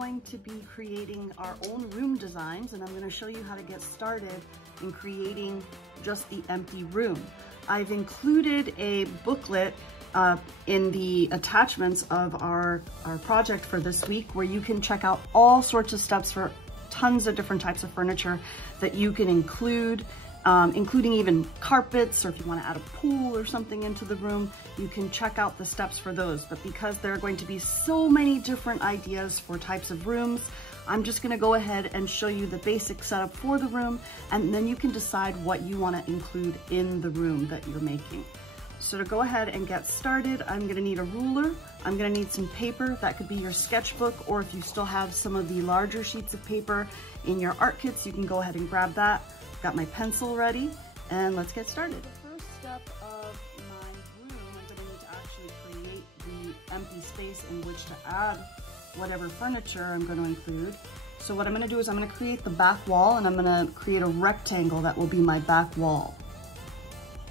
going to be creating our own room designs, and I'm going to show you how to get started in creating just the empty room. I've included a booklet in the attachments of our project for this week, where you can check out all sorts of steps for tons of different types of furniture that you can include, including even carpets, or if you want to add a pool or something into the room, you can check out the steps for those. But because there are going to be so many different ideas for types of rooms, I'm just going to go ahead and show you the basic setup for the room, and then you can decide what you want to include in the room that you're making. So to go ahead and get started, I'm going to need a ruler. I'm going to need some paper. That could be your sketchbook, or if you still have some of the larger sheets of paper in your art kits, you can go ahead and grab that. Got my pencil ready, and let's get started. The first step of my room, I'm going to need to actually create the empty space in which to add whatever furniture I'm going to include. So what I'm going to do is I'm going to create the back wall, and I'm going to create a rectangle that will be my back wall.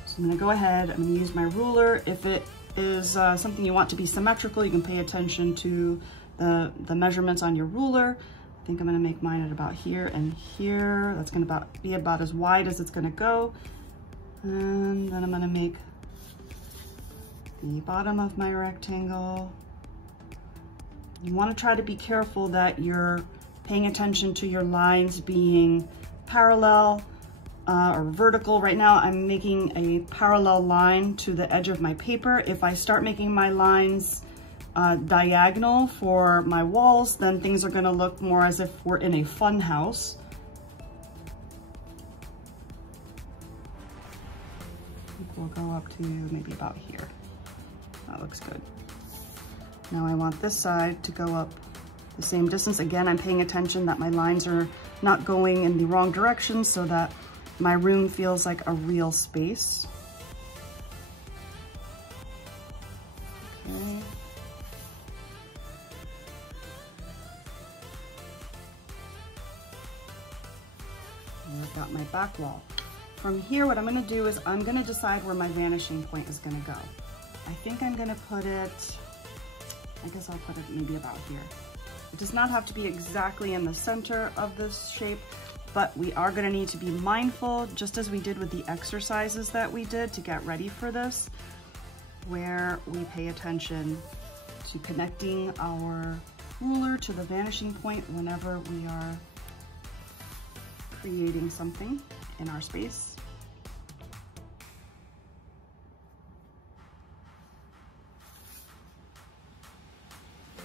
So I'm going to go ahead, I'm going to use my ruler. If it is something you want to be symmetrical, you can pay attention to the measurements on your ruler. I think I'm going to make mine at about here and here. That's going to be about as wide as it's going to go. And then I'm going to make the bottom of my rectangle. You want to try to be careful that you're paying attention to your lines being parallel or vertical. Right now I'm making a parallel line to the edge of my paper. If I start making my lines diagonal for my walls, then things are going to look more as if we're in a fun house. I think we'll go up to maybe about here. That looks good. Now I want this side to go up the same distance. Again, I'm paying attention that my lines are not going in the wrong direction so that my room feels like a real space. Okay. And I've got my back wall. From here, what I'm going to do is I'm going to decide where my vanishing point is going to go. I think I'm going to put it, I guess I'll put it maybe about here. It does not have to be exactly in the center of this shape, but we are going to need to be mindful, just as we did with the exercises that we did to get ready for this, where we pay attention to connecting our ruler to the vanishing point whenever we are creating something in our space.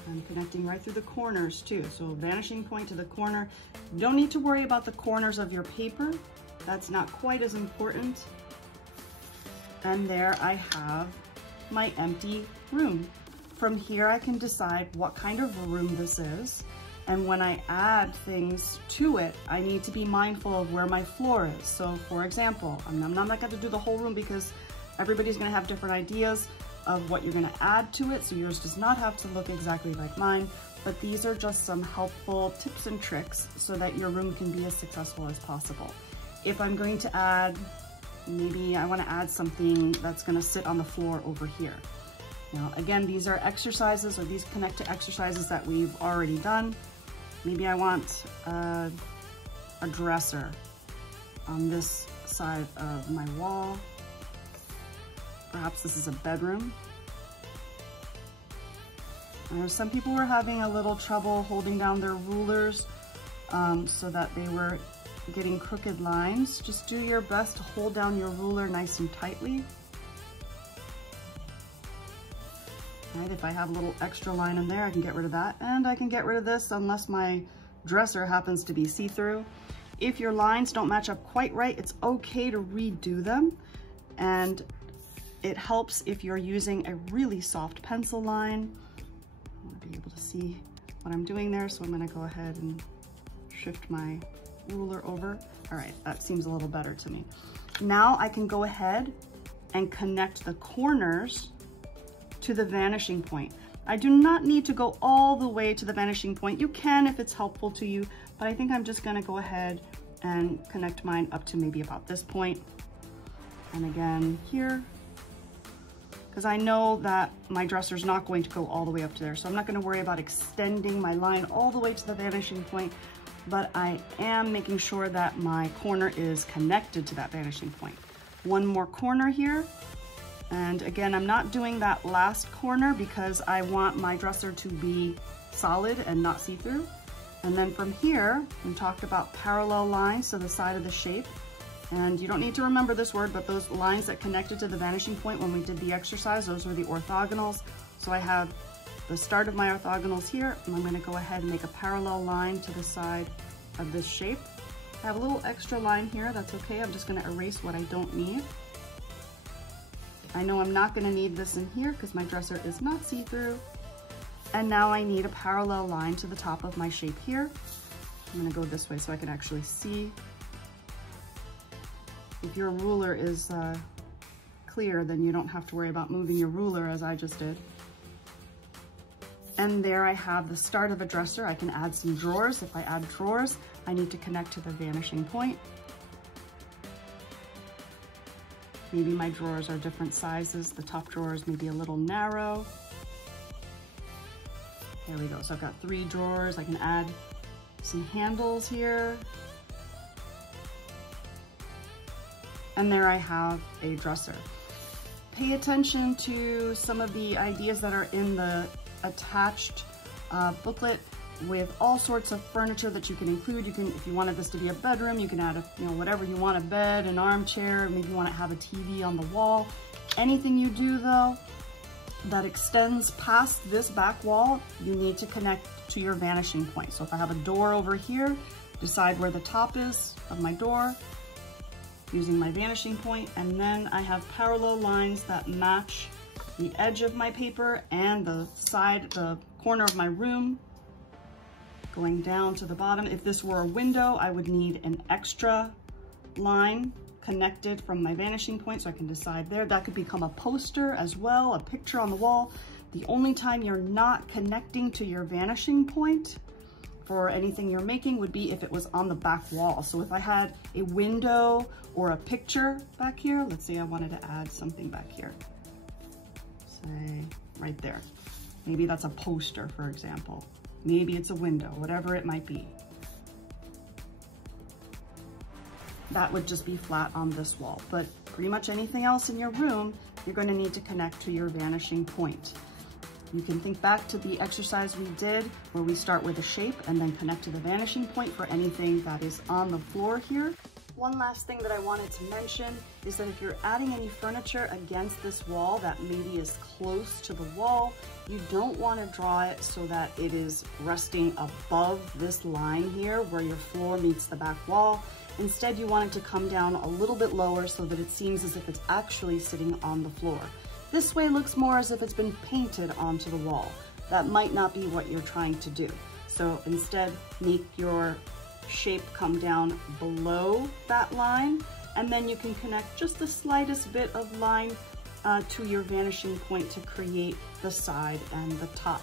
I'm connecting right through the corners too. So vanishing point to the corner. You don't need to worry about the corners of your paper. That's not quite as important. And there I have my empty room. From here I can decide what kind of a room this is. And when I add things to it, I need to be mindful of where my floor is. So for example, I'm not going to do the whole room because everybody's going to have different ideas of what you're going to add to it, so yours does not have to look exactly like mine, but these are just some helpful tips and tricks so that your room can be as successful as possible. If I'm going to add, maybe I want to add something that's going to sit on the floor over here. Now again, these are exercises, or these connect to exercises that we've already done. Maybe I want a dresser on this side of my wall. Perhaps this is a bedroom. Some people were having a little trouble holding down their rulers so that they were getting crooked lines. Just do your best to hold down your ruler nice and tightly. Right, if I have a little extra line in there, I can get rid of that. And I can get rid of this unless my dresser happens to be see-through. If your lines don't match up quite right, it's okay to redo them. And it helps if you're using a really soft pencil line. I want to be able to see what I'm doing there, so I'm going to go ahead and shift my ruler over. All right, that seems a little better to me. Now I can go ahead and connect the corners to the vanishing point. I do not need to go all the way to the vanishing point. You can if it's helpful to you, but I think I'm just going to go ahead and connect mine up to maybe about this point. And again here, because I know that my dresser is not going to go all the way up to there. So I'm not going to worry about extending my line all the way to the vanishing point, but I am making sure that my corner is connected to that vanishing point. One more corner here. And again, I'm not doing that last corner because I want my dresser to be solid and not see-through. And then from here, we talked about parallel lines to the side of the shape. And you don't need to remember this word, but those lines that connected to the vanishing point when we did the exercise, those were the orthogonals. So I have the start of my orthogonals here, and I'm going to go ahead and make a parallel line to the side of this shape. I have a little extra line here, that's okay. I'm just going to erase what I don't need. I know I'm not going to need this in here because my dresser is not see-through. And now I need a parallel line to the top of my shape here. I'm going to go this way so I can actually see. If your ruler is clear, then you don't have to worry about moving your ruler as I just did. And there I have the start of a dresser. I can add some drawers. If I add drawers, I need to connect to the vanishing point. Maybe my drawers are different sizes. The top drawer is maybe a little narrow. There we go. So I've got 3 drawers. I can add some handles here. And there I have a dresser. Pay attention to some of the ideas that are in the attached booklet with all sorts of furniture that you can include. You can, if you wanted this to be a bedroom, you can add whatever you want, a bed, an armchair, maybe you want to have a TV on the wall. Anything you do though that extends past this back wall, you need to connect to your vanishing point. So if I have a door over here, decide where the top is of my door using my vanishing point, and then I have parallel lines that match the edge of my paper and the corner of my room going down to the bottom. If this were a window, I would need an extra line connected from my vanishing point so I can decide there. That could become a poster as well, a picture on the wall. The only time you're not connecting to your vanishing point for anything you're making would be if it was on the back wall. So if I had a window or a picture back here, let's say I wanted to add something back here, say right there. Maybe that's a poster, for example. Maybe it's a window, whatever it might be. That would just be flat on this wall. But pretty much anything else in your room, you're going to need to connect to your vanishing point. You can think back to the exercise we did where we start with a shape and then connect to the vanishing point for anything that is on the floor here. One last thing that I wanted to mention is that if you're adding any furniture against this wall that maybe is close to the wall, you don't want to draw it so that it is resting above this line here where your floor meets the back wall. Instead, you want it to come down a little bit lower so that it seems as if it's actually sitting on the floor. This way looks more as if it's been painted onto the wall. That might not be what you're trying to do. So instead, make your shape come down below that line, and then you can connect just the slightest bit of line to your vanishing point to create the side and the top.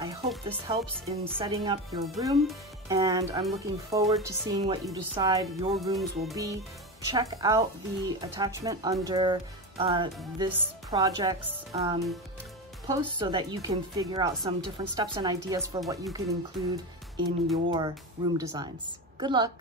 I hope this helps in setting up your room, and I'm looking forward to seeing what you decide your rooms will be. Check out the attachment under this project's post so that you can figure out some different steps and ideas for what you can include in your room designs. Good luck!